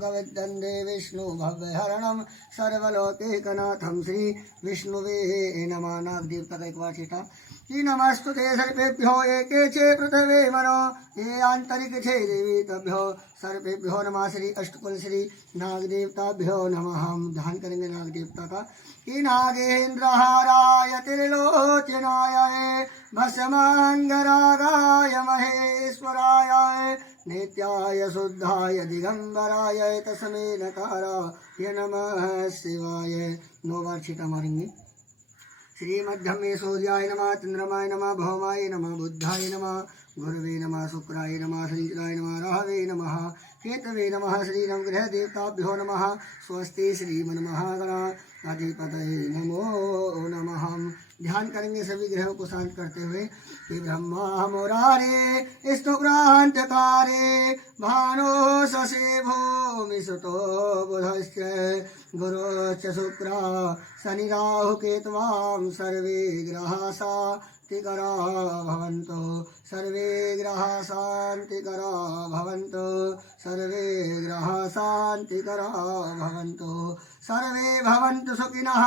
गविद्वन्दे विष्णु भव्यहरणं सर्वलोकैकनाथं श्री विष्णुवे नमः। नागदेवता का एक बार चेता कि नमस्तुते सर्पेभ्यो एके चे पृथ्वी मनो ये आंतरिक छे देवी तभ्यो सर्पेभ्यो नमः। श्री अष्टकुल श्री नागदेवताभ्यो नमः। हम ध्यान करेंगे नागदेवता का कि नागेन्द्रहाराय त्रिलोचनाय भस्मांगरागाय महेश्वराय नित्याय शुद्धाय दिगंबराय तस्मै नकाराय नमः शिवाय। 9 बार छीटा मारेंगे। श्री मध्यम में सूर्याय नमः, चंद्रमाय नमः, भौमाय नमः, बुद्धाय नमः, गुरुवे नमः, शुक्राय नमः, श्रीलाय नमः, राहवे नमः, केतवे नमः, श्री नवग्रह देवताभ्यो नमः। स्वस्ति श्रीमन्महागणाधिपतये नमो नमः। ध्यान करेंगे सभी ग्रहों को शांत करते हुए कि ब्रह्मा मुरारे स्तुप्रांतकारे भानो शशि भूमि सुतो बुधश्च गुरुश्च शुक्रा शनि राहु केतवां सर्वे ग्रहा शान्तिकरा भवन्तु सर्वे ग्रहा शान्तिकरा भवन्तु सर्वे ग्रहा शान्तिकरा भवन्तु सर्वे भवन्तु सुखिनः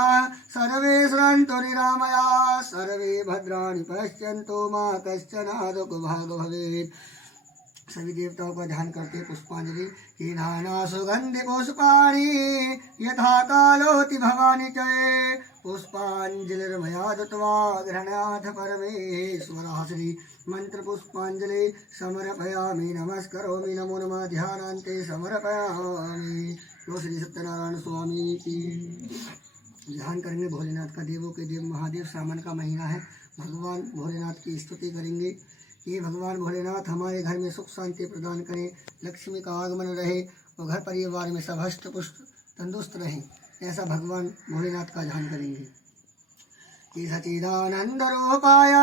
सर्वे सन्तु निरामयाः सर्वे भद्राणि पश्यन्तु मा कश्चन दुःखभाग् भवेत्। सभी देवताओं का ध्यान करते पुष्पांजलि कि नाना सुगंधि पुष्पाणि यथा कालोति भवानी चये पुष्पांजलिर्मया दत्त्वा गृह्णाथ परमेश्वरः। श्री मंत्र पुष्पांजलि समर्पयामि नमस्करोमि नमो नमः ध्यानान्ते समर्पयामि। तो श्री सत्यनारायण स्वामी की ध्यान करेंगे भोलेनाथ का। देवों के देव महादेव सावन का महीना है। भगवान भोलेनाथ की स्तुति करेंगे कि भगवान भोलेनाथ हमारे घर में सुख शांति प्रदान करें, लक्ष्मी का आगमन रहे और घर परिवार में सब हष्ट पुष्ट तंदुरुस्त रहें। ऐसा भगवान भोलेनाथ का ध्यान करेंगे कि सच्चिदानंद रूपाय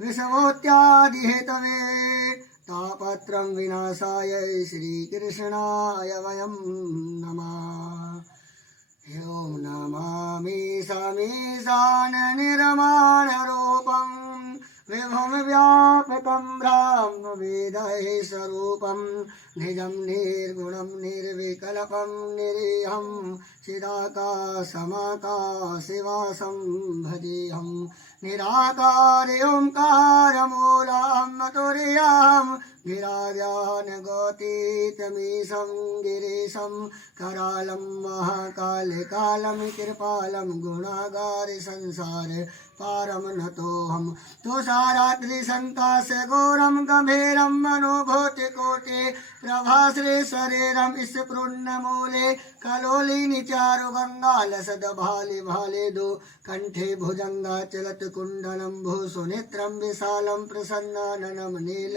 विषवोत्यादि हेतवे तापत्रं विनाशाय श्री कृष्णाय वयं नमः। ओम नमामि समीशान निर्माण रूपं विभुम व्यापकं ब्रह्म वेदै स्वरूपं निजं निर्गुणं निर्विकल्पं निरीहं चिदाकाशमाकाशवासं भजेऽहं निराकार ओंकारमूलं तुरीयं गिराज्ञानगोतीतमीशं गिरीशं करालं महाकालकालं कृपालं गुणागार संसार पारम नतोऽहं तुषाराद्रिसङ्काश घोरं गम्भीरं मनोभूतिकोटि प्रभाश्री शरीरं स्फुरन्मूले कलोलिनि चारु गङ्गालसद भाले भाले दो कंठे भुजंगा चलत कुंडलं भूसुनेत्रं विशालं प्रसन्नाननं नील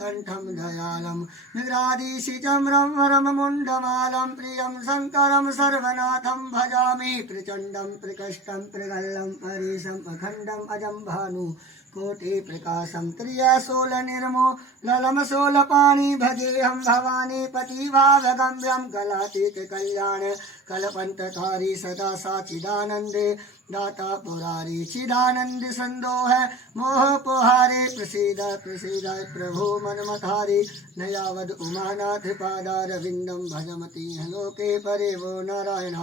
कंठं दयालं निद्रादिशिचं रमरम मुण्डमालं प्रियं शङ्करं सर्वनाथं भजामि प्रचण्डं प्रकष्टं प्रगल्लं परेशम् अखण्डम् अजं भानु कोटि प्रकाशं त्रियशूल निर्मो ललम शूलपाणि भजेऽहं भवानी पतिभावगम्यं कलातीत कल्याण कल्पन्तकारी सदा साचिदानन्दे दाता पुरारी चिदानंद संदोह मोह पोहारे प्रसीद प्रसीद प्रभु मनमतारी नयावद उमानाथ पादारविंदम भजमती लोके परे वो नारायण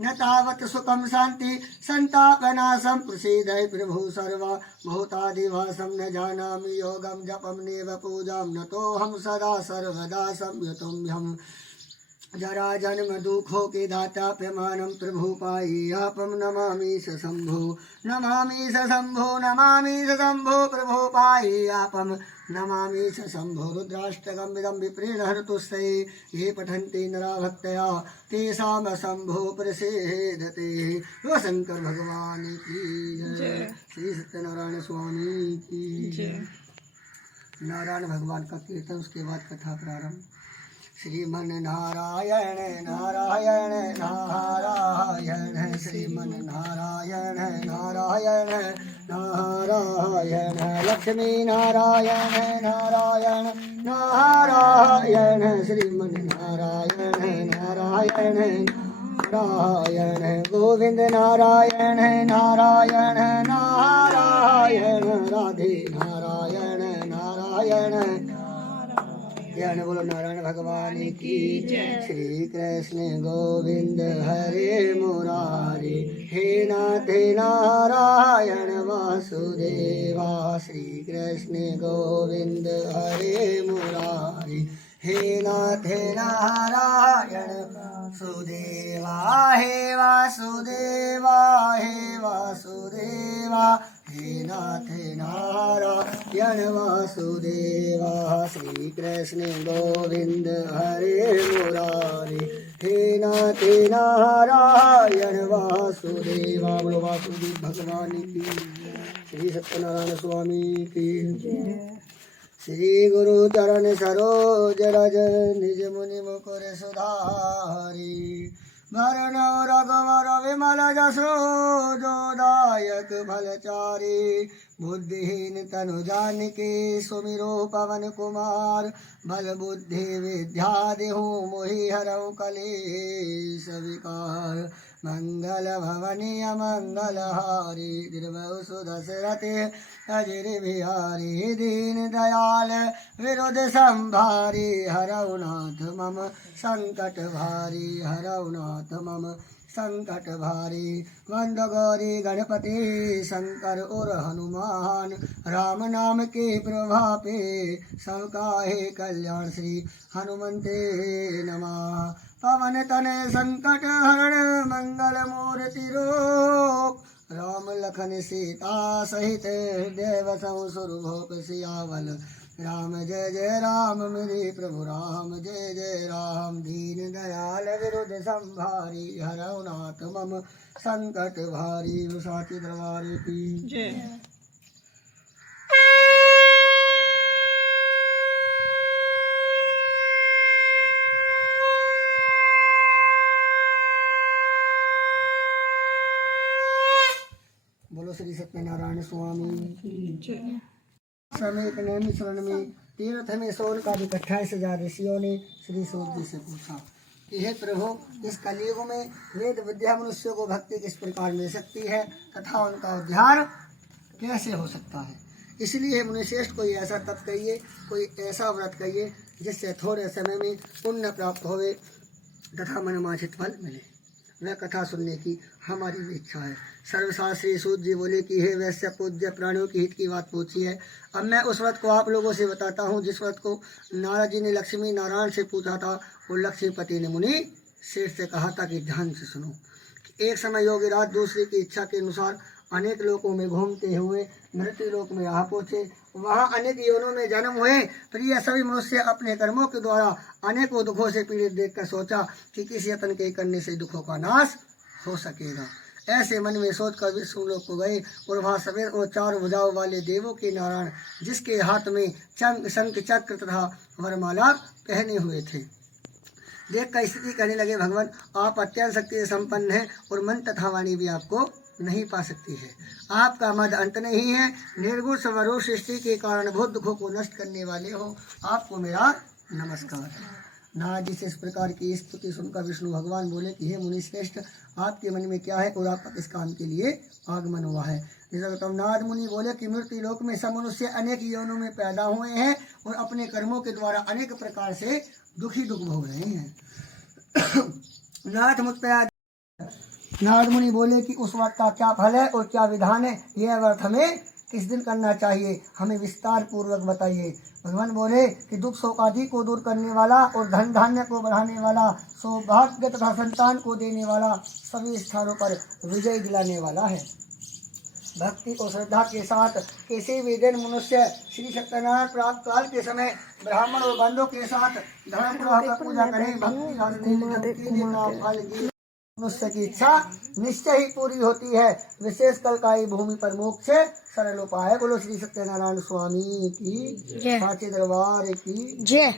न तावत सुखम शांति संतापनाशम प्रसीद प्रभु सर्वा भूतादिवासम न जानामि योगम जपम नेव पूजाम न तो हम सदा सर्वदा संयतोम्यहम् जरा जन्म दुखों के दाता प्रमाणम प्रभु पायापम नमामि स शंभो नमामि स शंभो नमामि स शंभो प्रभु पायापम नमामि स शंभो रुद्राष्टकं विदं विप्रेण हरतुस्ते ये पठन्ति नरा भक्तया तेषां शंभो प्रसीदते। वो शंकर भगवान की जय। श्री सत्यनारायण स्वामी की जय। नारायण भगवान का कीर्तन उसके बाद कथा प्रारंभ। श्रीमन नारायण नारायण नारायण श्रीमन नारायण नारायण नारायण लक्ष्मी नारायण नारायण नारायण श्रीमन नारायण नारायण नारायण गोविंद नारायण नारायण नारायण राधे नारायण नारायण जय बोलो नारायण भगवान की जय। श्री कृष्ण गोविंद हरे मुरारी, हे नाथ नारायण वासुदेवा। श्री कृष्ण गोविंद हरे मुरारी, हे नाथ नारायण वासुदेवा। हे वासुदेवा, हे वासुदेवा, हे नाथ नारायण वासुदेवा। श्री कृष्ण गोविंद हरे मुरारी, हे नाथ नारायण वासुदेवा। बोलो वासुदेव भगवान की, श्री सत्यनारायण स्वामी की जय। श्री गुरु चरण सरोज रज, निज मुनि मुकुर सुधारी। वरणो रघुवर विमल जसो, जो दायक फलचारी। बुद्धिहीन तनु जानिके, सुमिरो पवन कुमार। बल बुद्धि विद्या देहु, मोहि हरऊ कलेश विकार। मंगल भवनीय मंगल हारी, द्रवहु सुदशरथे अजिर बिहारी। दीन दयाल विरुद्ध संभारी, हरऊ नाथ मम संकट भारी। हरऊ नाथ मम संकट भारी। वंद गौरी गणपति शंकर और हनुमान, राम नाम के प्रभापे सब काहे कल्याण। श्री हनुमते नमः। पवन तनय संकट हरण, मंगल मूर्ति रूप। राम लखन सीता सहित, हृदय बसहु सुरभूप सियावल। राम जय जय राम, मेरे प्रभु राम जय जय राम। दीन दयाल विरुद्ध संभारी, हरऊ नाथ मम संकट भारी। साची दरबार की जय। बोलो श्री सत्यनारायण स्वामी की जय। समेत नैमी शरण में तीर्थ में सोन का 28,000 ऋषियों ने श्री सूत जी से पूछा कि हे प्रभु, इस कलयुग में वेद विद्या मनुष्यों को भक्ति किस प्रकार मिल सकती है तथा उनका उद्धार कैसे हो सकता है। इसलिए मुनिश्रेष्ठ कोई ऐसा तप कहिए, कोई ऐसा व्रत कहिए जिससे थोड़े समय में पुण्य प्राप्त होवे तथा मनवांछित फल मिले। वह कथा सुनने की हमारी भी इच्छा है। सर्वशास्त्री सूत जी बोले कि हे वैश्य पूज्य, प्राणियों की हित की बात पूछी है। अब मैं उस व्रत को आप लोगों से बताता हूँ जिस व्रत को नारद जी ने लक्ष्मी नारायण से पूछा था। और लक्ष्मीपति ने मुनि शेष से कहा था कि ध्यान से सुनो। एक समय योगी राज दूसरे की इच्छा के अनुसार अनेक लोकों में घूमते हुए मृत्यु लोक में आ पहुँचे। वहाँ अनेक योनों में जन्म हुए। प्रिय सभी मनुष्य अपने कर्मों के द्वारा अनेकों दुखों से पीड़ित देखकर सोचा कि किसी यत्न के करने से दुखों का नाश हो सकेगा। ऐसे मन में सोचकर विष्णु लोक को गए और वहाँ सवेर और 4 भुजाओं वाले देवों के नारायण, जिसके हाथ में शंख चक्र तथा वरमाला पहने हुए थे, देखकर स्थिति कहने लगे, भगवान आप अत्यंत शक्ति से संपन्न हैं और मन तथा वाणी भी आपको नहीं पा सकती है। आपका मद अंत नहीं है। निर्गुण स्वरूप सृष्टि के कारण बहुत दुखों को नष्ट करने वाले हो। आपको मेरा नमस्कार। नारद जी से इस प्रकार की स्तुति सुनकर विष्णु भगवान बोले कि हे मुनि श्रेष्ठ, आपके मन में क्या है और आपका किस काम के लिए आगमन हुआ है। तब नारद मुनि बोले कि मृत्यु लोक में सब मनुष्य अनेक यौनों में पैदा हुए हैं और अपने कर्मों के द्वारा अनेक प्रकार से दुख भोग रहे हैं। नारद मुनि बोले कि उस व्रत का क्या फल है और क्या विधान है। यह व्रत हमें किस दिन करना चाहिए, हमें विस्तार पूर्वक बताइए। भगवान बोले कि दुख शोक आदि को दूर करने वाला और धन धान्य को बढ़ाने वाला, सौभाग्य तथा संतान को देने वाला, सभी स्थानों पर विजय दिलाने वाला है। भक्ति और श्रद्धा के साथ किसी भी दिन मनुष्य श्री सत्यनारायण प्राप्त काल के समय ब्राह्मण और बंधु के साथ धर्म पूर्वक पूजा करें। भक्ति मनुष्य की इच्छा निश्चय ही पूरी होती है। विशेष कल काई भूमि पर मोक्ष सरल उपाय। बोलो श्री सत्यनारायण स्वामी की, साचे दरबार की जय।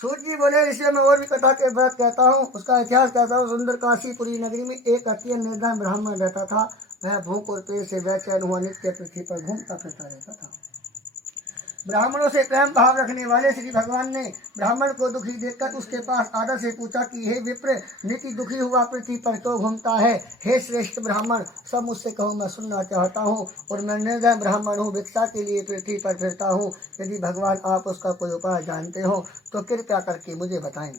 सूत जी बोले, इसलिए मैं और भी कथा के व्रत कहता हूँ। उसका इतिहास कहता हूँ। सुंदर काशीपुरी नगरी में एक अत्यंत निर्धन ब्राह्मण रहता था। वह भूख और पेट से बेचैन हुआ नित्य पृथ्वी पर घूमता फिरता रहता था। ब्राह्मणों से प्रेम भाव रखने वाले श्री भगवान ने ब्राह्मण को दुखी देखकर उसके पास आदर से पूछा कि हे विप्र, नित्य दुखी हुआ पृथ्वी पर क्यों घूमता है? हे श्रेष्ठ ब्राह्मण, सब मुझसे कहो, मैं सुनना चाहता हूँ और मैं निर्धन ब्राह्मण हूँ, भिक्षा के लिए पृथ्वी पर फिरता हूँ। यदि भगवान आप उसका कोई उपाय जानते हो तो कृपया करके मुझे बताएं।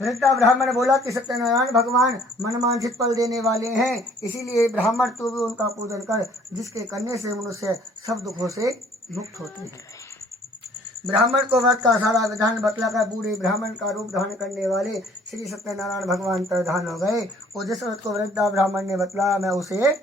वृद्धा ब्राह्मण बोला कि सत्यनारायण भगवान मनमांछित फल देने वाले हैं, इसीलिए ब्राह्मण तू भी उनका पूजन कर, जिसके करने से मनुष्य सब दुखों से मुक्त होते हैं। ब्राह्मण को व्रत का सारा विधान बतलाकर बूढ़े ब्राह्मण का रूप धारण करने वाले श्री सत्यनारायण भगवान प्रधान हो गए और जिस व्रत को वृद्धा ब्राह्मण ने बतलाया मैं उसे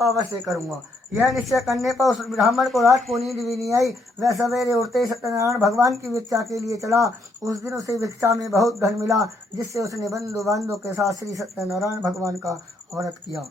अवश्य करूंगा। यह निश्चय करने पर उस ब्राह्मण को रात को नींद भी नहीं आई। वह सवेरे उठते सत्यनारायण भगवान की भिक्षा के लिए चला। उस दिन उसे भिक्षा में बहुत धन मिला, जिससे उसने बंधु बांधव के साथ श्री सत्यनारायण भगवान का व्रत किया।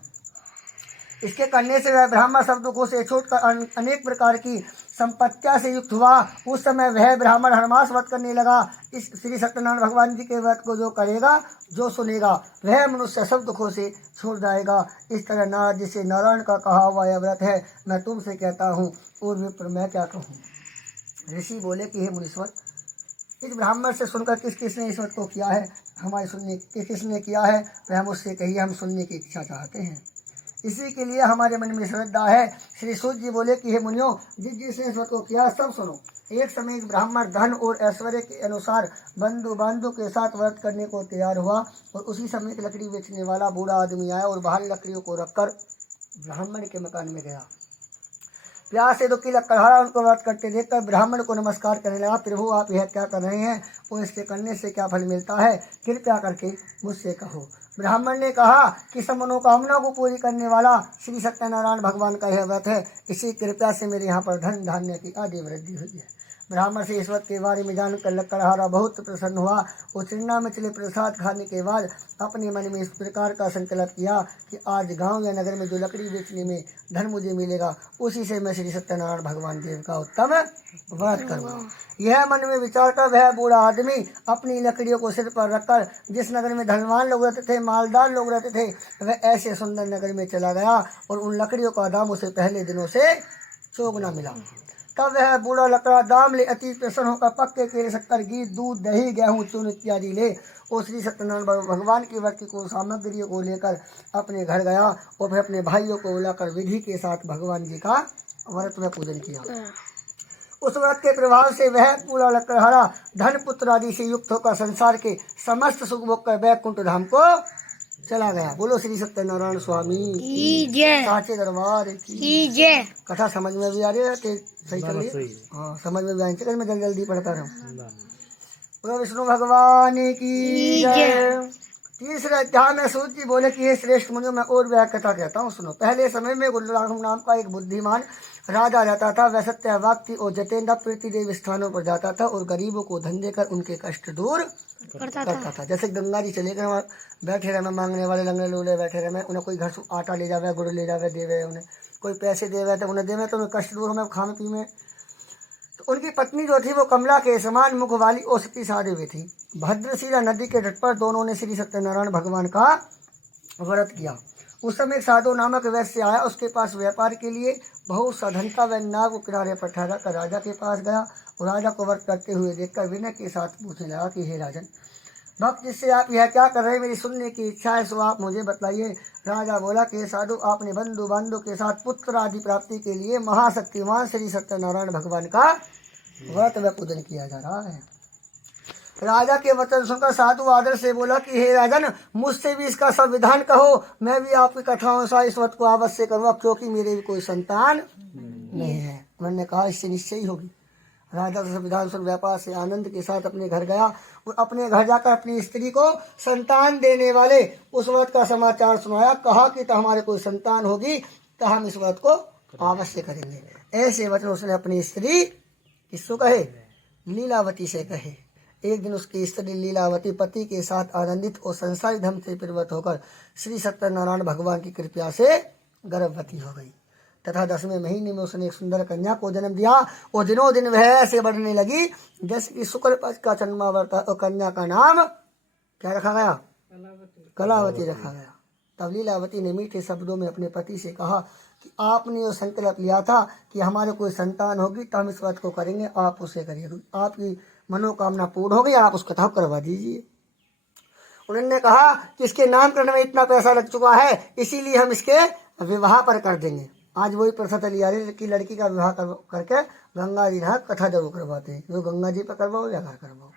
इसके करने से वह ब्राह्मण सब दुखों से छूटकर अनेक प्रकार की संपत्तियां से युक्त हुआ। उस समय वह ब्राह्मण हर मास व्रत करने लगा। इस श्री सत्यनारायण भगवान जी के व्रत को जो करेगा, जो सुनेगा, वह मनुष्य सब दुखों से छूट जाएगा। इस तरह नारद जी से नारायण का कहा हुआ यह व्रत है, मैं तुमसे कहता हूँ और विप्र मैं क्या कहूँ। ऋषि बोले कि हे मुनीश्वर, इस ब्राह्मण से सुनकर किस किसने इस व्रत को किया है, हमारे सुनने किसने किया है, वह मुझसे कहिए, हम सुनने की इच्छा चाहते हैं। इसी के लिए हमारे मन में श्रद्धा है। श्री सूत जी बोले कि हे मुनियों, जिस जिसने इस व्रत को किया सब सुनो। एक समय एक ब्राह्मण धन और ऐश्वर्य के अनुसार बंधु बांधव के साथ व्रत करने को तैयार हुआ और उसी समय एक लकड़ी बेचने वाला बूढ़ा आदमी आया और बाहर लकड़ियों को रखकर ब्राह्मण के मकान में गया। प्यास से दुखी लकड़हारा उनको व्रत करते देखकर ब्राह्मण को नमस्कार करने लगा। प्रभु, आप यह क्या कर रहे हैं और इसके करने से क्या फल मिलता है, कृपया करके मुझसे कहो। ब्राह्मण ने कहा कि सब मनोकामना को पूरी करने वाला श्री सत्यनारायण भगवान का यह व्रत है। इसी कृपया से मेरे यहाँ पर धन धान्य की आदि वृद्धि हुई है। ब्राह्मण से इस व्रत के बारे में जानकर लकड़हारा बहुत प्रसन्न हुआ और चिन्ना में चले प्रसाद खाने के बाद अपने मन में इस प्रकार का संकल्प किया कि आज गांव या नगर में जो लकड़ी बेचने में धन मुझे मिलेगा, उसी से मैं श्री सत्यनारायण भगवान देव का उत्तम व्रत करूँगा। यह मन में विचार कर वह बूढ़ा आदमी अपनी लकड़ियों को सिर पर रखकर जिस नगर में धनवान लोग रहते थे, मालदार लोग रहते थे, वह ऐसे सुंदर नगर में चला गया और उन लकड़ियों का दाम उसे पहले दिनों से चौगुना मिला। तब वह बूढ़ा लकड़ा दाम ले अति प्रसन्न होकर पक्के केले, शक्कर, घी, दूध, दही, गेहूं, चूर्ण इत्यादि ले और श्री सत्यनारायण भगवान की व्रत को सामग्रियों को लेकर अपने घर गया और फिर अपने भाइयों को बुलाकर विधि के साथ भगवान जी का व्रत में पूजन किया। उस व्रत के प्रभाव से वह पूरा लकड़हारा धन पुत्र आदि से युक्त होकर संसार के समस्त सुख भोग कर वैकुंठ धाम को चला गया। बोलो श्री सत्यनारायण स्वामी की जय, साचे दरबार की जय। कथा समझ में भी आ रही है कि सही चल रही है? हाँ, समझ में भी आनी चाहिए। मैं जल्दी जल्दी पढ़ता रहूँ। बोलो विष्णु भगवान की जय। तीसरे अध्याय में सूत जी बोले कि हे श्रेष्ठ मुनियों, मैं और व्याख्या कथा कहता हूँ, सुनो। पहले समय में गुलराम नाम का एक बुद्धिमान राजा रहता था। वह सत्यवाक थी और जितेंद्र पृथ्वी देव स्थानों पर जाता था और गरीबों को धन देकर उनके कष्ट दूर करता था। जैसे गंगा जी चले गए, बैठे रहे मांगने वाले लंगड़े लूले बैठे रहे, उन्हें कोई घर से आटा ले जावे, गुड़ ले जावे, देवे, उन्हें कोई पैसे देवे तो उन्हें देवे, तो उन्हें कष्ट दूर हमें खाने पीने। तो उनकी पत्नी जो थी वो कमला के समान मुख वाली और सती साधु भी थी। भद्रशिला नदी के तट पर दोनों ने श्री सत्यनारायण भगवान का व्रत किया। उस समय एक साधु नामक वैश्य आया, उसके पास व्यापार के लिए बहुत सा धन था। वह नाव को किनारे पर ठहरा कर राजा के पास गया और राजा को व्रत करते हुए देखकर विनय के साथ पूछने लगा कि हे राजन, भक्त जिससे आप यह क्या कर रहे हैं, मेरी सुनने की इच्छा है, सो आप मुझे बतलाइए। राजा बोला कि साधु, आपने बंधु बांधव के साथ पुत्र आदि प्राप्ति के लिए महाशक्तिमान श्री सत्यनारायण भगवान का व्रत व पूजन किया जा रहा है। राजा के वचन सुनकर साधु आदर से बोला कि हे राजन, मुझसे भी इसका संविधान कहो, मैं भी आपकी कथाओं से इस व्रत को अवश्य करूँगा, क्योंकि मेरे भी कोई संतान नहीं है। उन्होंने कहा इससे निश्चय ही होगी। राजा संविधान सुन व्यापार से आनंद के साथ अपने घर गया और अपने घर जाकर अपनी स्त्री को संतान देने वाले उस व्रत का समाचार सुनाया। कहा कि तो हमारे कोई संतान होगी तो हम इस व्रत को अवश्य करेंगे। ऐसे वचन उसने अपनी स्त्री किसको कहे, लीलावती से कहे। एक दिन उसकी स्त्री लीलावती पति के साथ आनंदित और संसारी धर्म से परिवर्तित होकर श्री सत्यनारायण भगवान की कृपा से गर्भवती हो गई तथा 10वें महीने में उसने एक सुंदर कन्या को जन्म दिया और दिनों दिन वह ऐसे बढ़ने लगी जैसे कि शुक्ल पक्ष का जन्मावर्ता। और कन्या का नाम क्या रखा गया, कलावती रखा गया। तब लीलावती ने मीठे शब्दों में अपने पति से कहा कि आपने जो संकल्प लिया था कि हमारे कोई संतान होगी तो हम इस व्रत को करेंगे, आप उसे करिए, आपकी मनोकामना पूर्ण हो गई, आप उसका कथा करवा दीजिए। उन्होंने कहा कि इसके नामकरण में इतना पैसा लग चुका है, इसीलिए हम इसके विवाह पर कर देंगे। आज वही प्रथा चली आ रही है कि लड़की का विवाह करके गंगा जी यहाँ कथा जरूर करवाते हैं, जो गंगा जी पर करवाओ या घर करवाओ,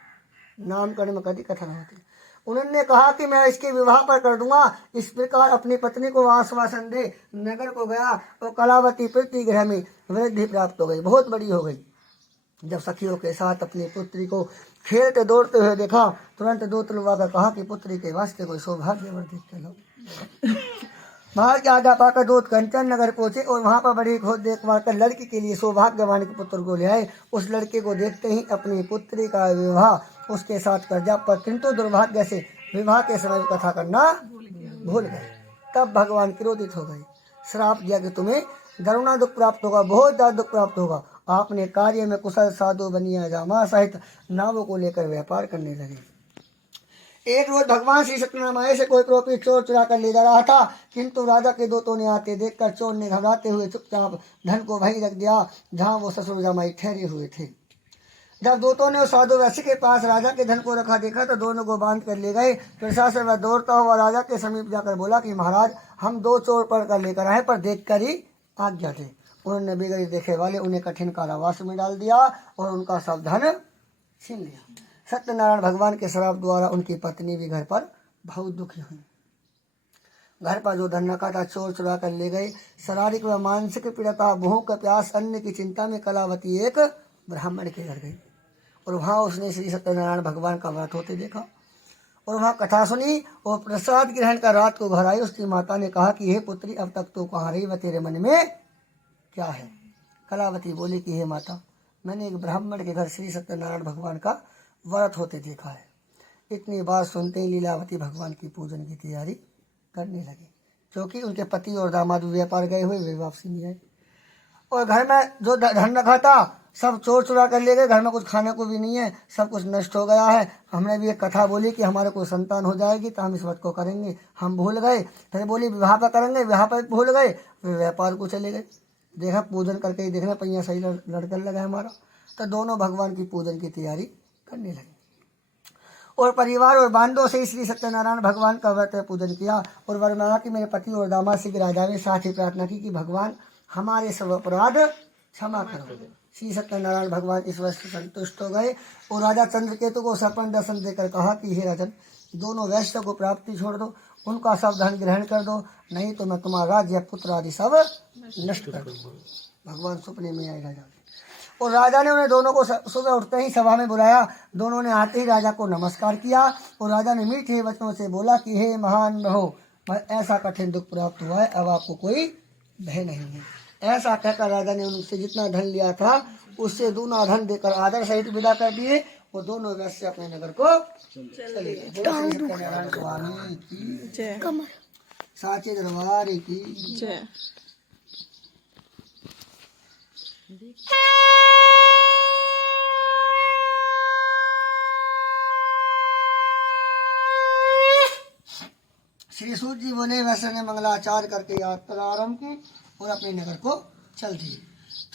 नामकरण में कभी कथा नहीं होती। उन्होंने कहा कि मैं इसके विवाह पर कर दूंगा। इस प्रकार अपनी पत्नी को आश्वासन दे नगर को गया और कलावती पृथ्वी गृह में वृद्धि प्राप्त हो गई, बहुत बड़ी हो गई। जब सखियों के साथ अपनी पुत्री को खेलते दौड़ते हुए देखा, तुरंत दो तलवा का कहा कि पुत्री के वास्ते कोई सौभाग्यवर्धित के लो। वहां की आज्ञा पाकर दूत कंचन नगर पहुंचे और वहां पर बड़ी खोज देखभाल कर लड़की के लिए सौभाग्यवान के पुत्र को ले आए। उस लड़के को देखते ही अपनी पुत्री का विवाह उसके साथ कर जा, पर किंतु दुर्भाग्य से विवाह के समय कथा करना भूल गए। तब भगवान क्रोधित हो गए, श्राप दिया कि तुम्हें दारुणा दुख प्राप्त होगा, बहुत ज्यादा दुख प्राप्त होगा। आपने कार्य में कुशल साधु बनिया जामा सहित नावों को लेकर व्यापार करने लगे। एक रोज भगवान श्री सत्यनारायण से कोई क्रोपी चोर चुरा कर ले जा रहा था, किंतु राजा के दूतों ने आते देखकर चोर ने घबराते हुए चुपचाप धन को वहीं रख दिया जहां वो ससुर जमाई ठहरे हुए थे। जब दूतों ने उस साधु वैश्य के पास राजा के धन को रखा देखा तो दोनों को बांध कर ले गए। फिर से वह दौड़ता हुआ राजा के समीप जाकर बोला कि महाराज, हम दो चोर पढ़ कर लेकर आए, पर देख कर ही आज्ञा थे। उन्होंने बिगड़ी देखे वाले उन्हें कठिन कारावास में डाल दिया और उनका सब धन छीन लिया। सत्यनारायण भगवान के श्राप द्वारा उनकी पत्नी भी घर पर बहुत दुखी हुई। घर पर जो धन रखा था चोर चुरा कर ले गए। शारीरिक व मानसिक पीड़ता, भूख प्यास, अन्न की चिंता में कलावती एक ब्राह्मण के घर गई और वहाँ उसने श्री सत्यनारायण भगवान का व्रत होते देखा और वहाँ कथा सुनी और प्रसाद ग्रहण कर रात को घर आई। उसकी माता ने कहा कि हे पुत्री, अब तक तो कहाँ रही, वह तेरे मन में क्या है? कलावती बोली कि हे माता, मैंने एक ब्राह्मण के घर श्री सत्यनारायण भगवान का व्रत होते देखा है। इतनी बात सुनते ही लीलावती भगवान की पूजन की तैयारी करने लगी, क्योंकि उनके पति और दामाद व्यापार गए हुए, वे वापसी नहीं आए और घर में जो धन रखा था सब चोर चुरा कर ले गए। घर में कुछ खाने को भी नहीं है, सब कुछ नष्ट हो गया है। हमने भी एक कथा बोली कि हमारे कोई संतान हो जाएगी तो हम इस व्रत को करेंगे, हम भूल गए। फिर बोली विवाह पर करेंगे, विवाह पर भूल गए, फिर व्यापार को चले गए। देखा पूजन करके ही देखना पहिया सही लड़कर लगा हमारा। तो दोनों भगवान की पूजन की तैयारी करने लगे और परिवार और बांधों से श्री सत्यनारायण भगवान का व्रत पूजन किया और वर मांगा कि मेरे पति और दामाद शीघ्र आ जावे। साथ ही प्रार्थना की कि भगवान हमारे सब अपराध क्षमा करो। श्री सत्यनारायण भगवान इस वर्ष से संतुष्ट हो गए और राजा चंद्रकेतु को सपन दर्शन देकर कहा कि हे राजन, दोनों वैश्य को प्राप्ति छोड़ दो, उनका सब धन ग्रहण कर दो, नहीं तो मैं तुम्हारा राज्य पुत्र आदि सब नष्ट कर दूंगा। भगवान सपने में आए राजा और राजा ने उन्हें दोनों को सुबह उठते ही सभा में बुलाया। दोनों ने आते ही राजा को नमस्कार किया और राजा ने मीठे वचनों से बोला कि हे महान रहो, ऐसा कठिन दुख प्राप्त हुआ है, अब आपको कोई भय नहीं है। ऐसा कहकर राजा ने उनसे जितना धन लिया था उससे दूना धन देकर आदर सहित विदा कर दिए और दोनों वैश्य अपने नगर को चले गए। सत्यनारायण स्वामी की जय, साचे दरबार की जय। श्री सूत जी बोले, वैश्य ने मंगलाचार करके यात्रा आरंभ की और अपने नगर को चल दिए।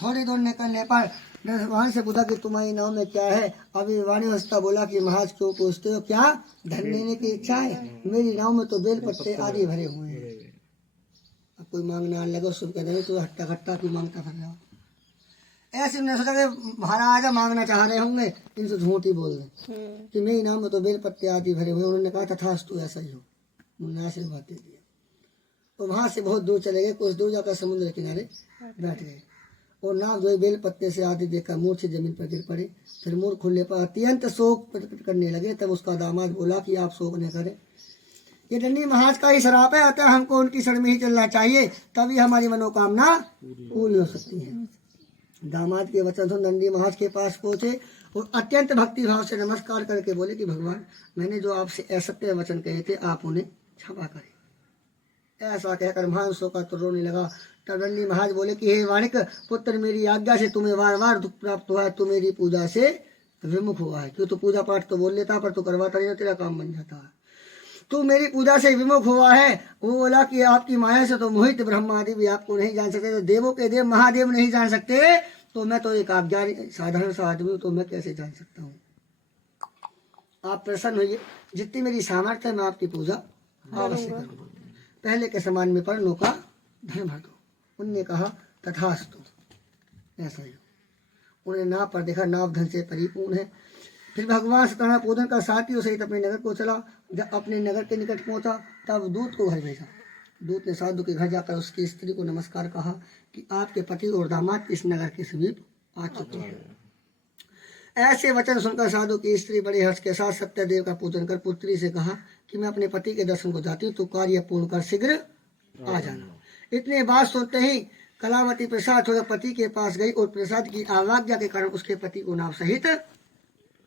थोड़ी दूर निकलने पर वहां से पूछा कि तुम्हारी नाव में क्या है? अभी वाणी हंसता बोला कि महाराज क्यों पूछते हो, क्या धन लेने की इच्छा है? मेरी नाव में तो बेल पत्ते आदि भरे हुए हैं। अब कोई मांगना लगे शुभ कहते हैं तो हट्टा खट्टा की मांगता फिर रहा। ऐसे उन्होंने सोचा कि महाराज मांगना चाह रहे होंगे, इनसे झूठ ही बोल रहे कि मेरी नाव में तो बेल पत्ते आदि भरे हुए। उन्होंने कहा तथास्तु ऐसा ही हो, उन्होंने आशीर्वाद दे दिया। तो वहां से बहुत दूर चले गए, कुछ दूर जाकर समुद्र किनारे बैठ गए और नाव जो बेल पत्ते से आदि देखकर मूर्छ जमीन पर गिर पड़े। फिर मुंह खुलने पर अत्यंत शोक प्रकट करने लगे। तब उसका दामाद बोला कि आप शोक न करें, ये दंडी महाराज का ही शराप है, अतः हमको उनकी शरण में ही चलना चाहिए, तभी हमारी मनोकामना पूरी हो सकती है। दामाद के वचन सुन दंडी महाराज के पास पहुंचे और अत्यंत भक्ति भाव से नमस्कार करके बोले कि भगवान, मैंने जो आपसे असत्य वचन कहे थे आप उन्हें क्षमा करें। ऐसा कहकर महान शोकातुर रोने लगा। तब दंडी महाराज बोले कि हे वाणिक पुत्र, मेरी आज्ञा से तुम्हें बार बार दुख प्राप्त हुआ है, तू मेरी पूजा से विमुख हुआ है। क्यों? तो पूजा पाठ तो बोल लेता पर तू करवाता नहीं, तेरा काम बन जाता है। तू मेरी पूजा से विमुख हुआ है। वो बोला कि आपकी माया से तो मोहित ब्रह्मादि भी आपको नहीं जान सकते, तो देवों के देव महादेव नहीं जान सकते, तो मैं तो एक अज्ञानी साधारण सा आदमी हूँ, तो मैं कैसे जान सकता हूँ। आप प्रसन्न होइए, जितनी मेरी सामर्थ्य है मैं आपकी पूजा अवश्य करूँगा। पहले के समान में पर्णों का धन भर दो। उनने कहा तथास्तु, ऐसा ही। उन्हें नाव पर देखा, नाव धन से परिपूर्ण है। फिर भगवान सत्यनारायण पूजन का साथियों सहित अपने नगर को चला। जब अपने नगर के निकट पहुंचा तब दूत को घर भेजा। दूत ने साधु के घर जाकर उसकी स्त्री को नमस्कार कहा कि आपके पति और दामाद इस नगर के समीप आ चुके हैं। ऐसे वचन सुनकर साधु की स्त्री बड़े हर्ष के साथ सत्यदेव का पूजन कर पुत्री से कहा कि मैं अपने पति के दर्शन को जाती हूँ, तो कार्य पूर्ण कर शीघ्र आ जाना। इतने बात सुनते ही कलावती प्रसाद छोड़कर पति के पास गई और प्रसाद की आज्ञा के कारण उसके पति को नाव सहित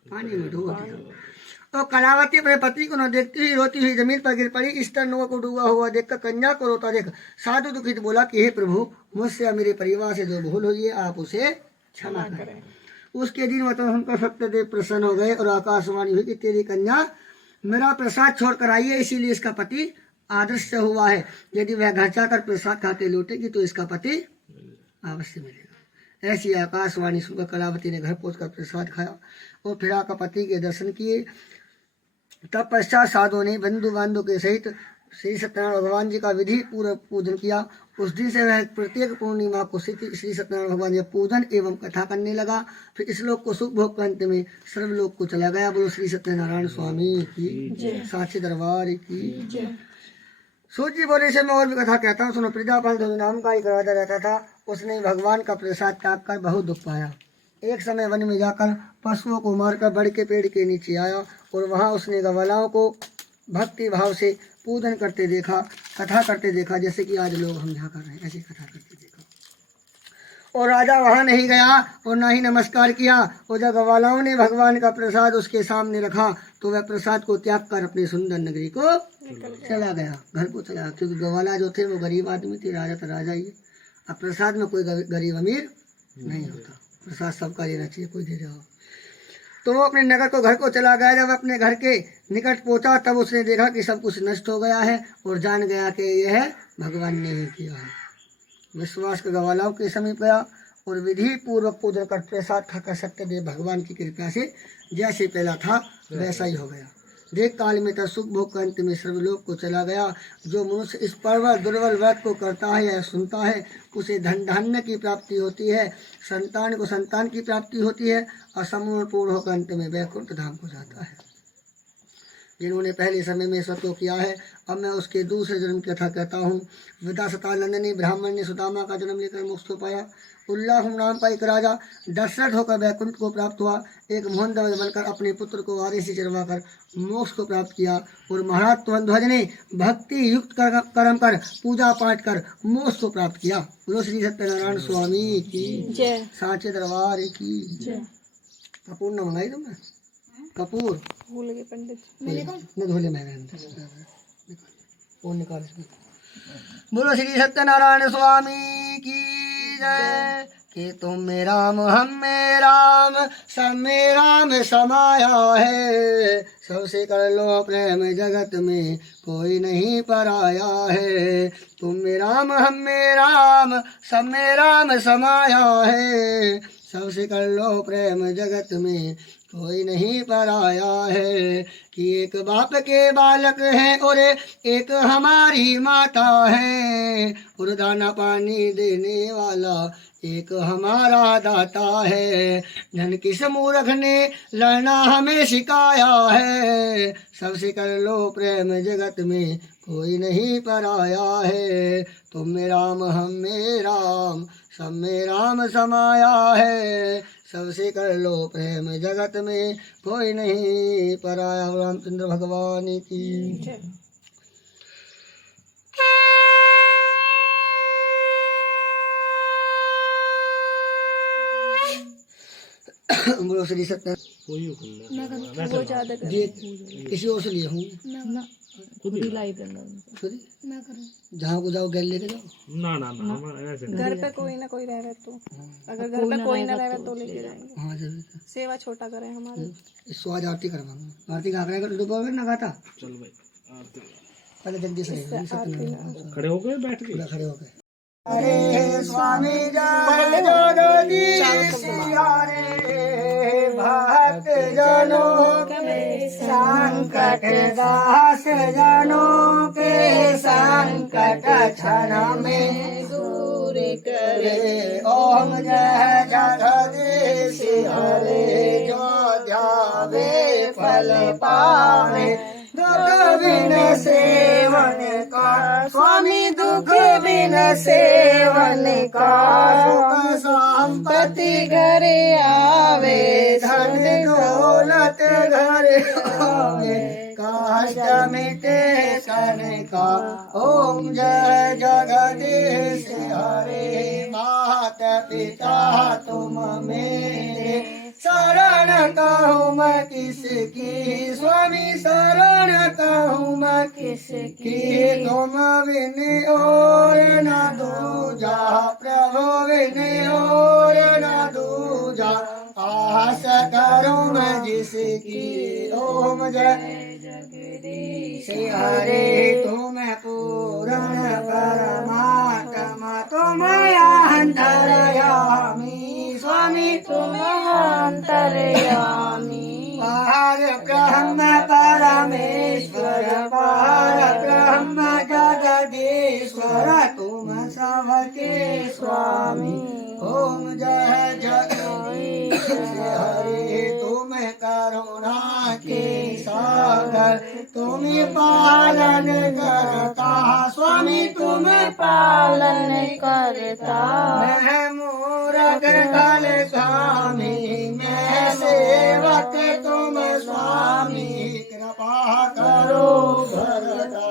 पानी में डूबा दिया। और कलावती अपने पति को न देखती हुई रोती हुई जमीन पर गिर पड़ी। इस तरह को डूबा हुआ देखकर कन्या को रोता देख साधु दुखित बोला कि हे प्रभु, मुझसे और मेरे परिवार से जो भूल हुई है आप उसे क्षमा करें। उसके दिन वचन सुनकर सत्यदेव प्रसन्न हो गए और आकाशवाणी हुई कि तेरी कन्या मेरा प्रसाद छोड़कर आई है, इसीलिए इसका पति आदर्श हुआ है। यदि वह घर जाकर प्रसाद खा के लौटेगी तो इसका पति अवश्य मिलेगा। ऐसी आकाशवाणी सुनकर कलावती ने घर पहुंचकर प्रसाद खाया और फिर आकर पति के दर्शन किए। तब पश्चात साधुओं ने बंधु बांधव के सहित श्री सत्यनारायण भगवान जी का विधि पूर्वक पूजन किया। उस दिन से वह प्रत्येक पूर्णिमा को श्री सत्यनारायण भगवान जी का पूजन एवं कथा करने लगा। फिर इस लोक को सुख भोग अंत में सर्वलोक को चला गया। बोलो श्री सत्यनारायण स्वामी की, साक्षी दरबार की। सूची बोले से मैं और भी कथा कहता हूँ, सुनो। प्रजापाल नाम का एक राजा रहता था। उसने भगवान का प्रसाद त्याग कर बहुत दुख पाया। एक समय वन में जाकर पशुओं को मारकर बड़ के पेड़ के नीचे आया और वहां उसने गवालाओं को भक्ति भाव से पूजन करते देखा, कथा करते देखा, जैसे कि आज लोग हम यहाँ कर रहे हैं, ऐसी कथा करते देखा। और राजा वहां नहीं गया और ना ही नमस्कार किया। और जब गवालाओं ने भगवान का प्रसाद उसके सामने रखा तो वह प्रसाद को त्याग कर अपनी सुंदर नगरी को चला गया, घर को चला। क्योंकि गवाला जो थे वो गरीब आदमी थे, राजा तो राजा ही है। अब प्रसाद में कोई गरीब अमीर नहीं होता, प्रसाद सबका लेना चाहिए, कोई दे जाओ। तो वो अपने नगर को घर को चला गया। जब अपने घर के निकट पहुंचा तब उसने देखा कि सब कुछ नष्ट हो गया है और जान गया कि यह भगवान ने ही किया है। विश्वास के गवालाओं के समीप गया और विधि पूर्वक पूजन कर प्रसाद खाकर सत्यदेव भगवान की कृपा से जैसे पहला था वैसा ही हो गया। देख काल में तब सुख भोग अंत में सर्वलोक को चला गया। जो मनुष्य इस परवर दुर्बल व्रत को करता है या सुनता है उसे धन धान्य की प्राप्ति होती है, संतान को संतान की प्राप्ति होती है और संपूर्ण पूर्ण होकर अंत में वैकुंठ धाम को जाता है। जिन्होंने पहले समय में सत्य किया है, अब मैं उसके दूसरे जन्म की कथा कहता हूँ। विदासता नंदनी ब्राह्मण ने सुदामा का जन्म लेकर मोक्ष को पाया। उल्लाह नाम का एक राजा दशरथ होकर वैकुंठ को प्राप्त हुआ। एक मोहन बनकर अपने पुत्र को वारे से चरवा कर मोक्ष को प्राप्त किया। और महाराज ध्वज ने भक्ति युक्त कर्म कर पूजा पाठ कर मोक्ष को प्राप्त किया। बोलो श्री सत्यनारायण स्वामी की जय, साचे दरबार की जय। कपूर न मंगाई तुमने? कपूर भूल गए पंडित, न धोले मैंने वो निकाल। बोलो श्री सत्यनारायण स्वामी की जय। कि तुम में राम हम में राम सब में राम समाया है। सबसे कर लो प्रेम जगत में कोई नहीं पराया है। तुम में राम हम में राम सब में राम समाया है। सबसे कर लो प्रेम जगत में कोई नहीं पराया है। कि एक बाप के बालक हैं और एक हमारी माता है। और दाना पानी देने वाला एक हमारा दाता है। धन किस मूर्ख ने लड़ना हमें सिखाया है। सबसे कर लो प्रेम जगत में कोई नहीं पराया है। तुम में राम हम में राम सब में राम समाया है। सबसे कर लो प्रेम जगत में कोई नहीं पराया। रामचंद्र भगवान की। बोलो श्री सत्य। किसी और से लिए हूँ खुद ही लाइव जहाँ को जाओ गैल लेके जाओ। ना ना ना घर पे कोई ना कोई रहे तो, अगर घर पे कोई ना रहे तो लेके जाएंगे। हाँ जरूर। सेवा छोटा करें हमारे। इसको आज आरती करवाऊंगा। आरती कहाँ करेगा? दोपहर में ना खाता। चल भाई पहले जल्दी से खड़े हो गए बैठ गए खड़े हो गए। हरे स्वामी जय जगदीश हरे भक्त जनों के संकट दास जनों के संकट क्षण में दूर करे। ओम जय जगदीश हरे जो ध्यावे फल पावे दुख बिन सेवन का स्वामी दुख बिन सेवन का सुख संपत्ति घरे आवे धन दौलत घरे आवे कष्ट मिटे तन का। ओम जय जगदीश हरे माता पिता तुम मेरे शरण कहूँ मैं किसकी स्वामी शरण कहूँ मैं किसकी तुम बिन और न दूजा प्रभु बिन और न दूजा आस करूँ मैं जिसकी। ओम जय जगदीश हरे तुम पूर्ण परमात्मा तुम अंतर्यामी स्वामी तुम अंतर्यामी पार ब्रह्म परमेश्वर पार ब्रह्म जगदीश्वर तुम सबके स्वामी। ओम जय जगदीश हरे तुम करुणा के सागर तुम पालन करता स्वामी तुम पालन करता। मैं मूरख कल स्वामी मैं सेवक तुम स्वामी कृपा करो भरता।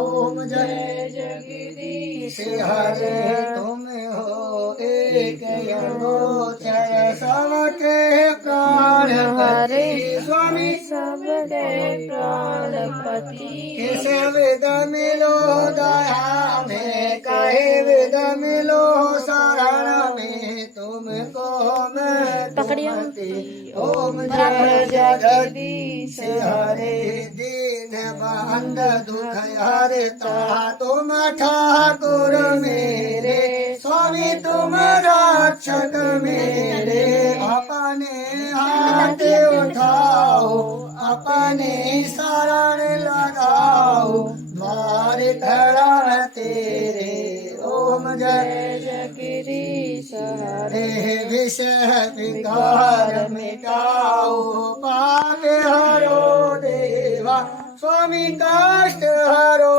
ओम जय जगदीश हरे तुम हो एक अगोचर सबके प्राण हरे स्वामी सबके प्राणपति। किस विध मिलो दया में कहे विध मिलो शरण में तुमको मैं तुमती। ओम जय जगदीश हरे दीन बंद दुख हरता तुम ठाकुर मेरे स्वामी तुम रक्षक मेरे। अपने हाथ उठाओ अपने शरण लगाओ द्वार खड़ा तेरे। ओम जय जगदीश हरे विषय विकार मिटाओ पाप हरो देवा स्वामी कष्ट हरो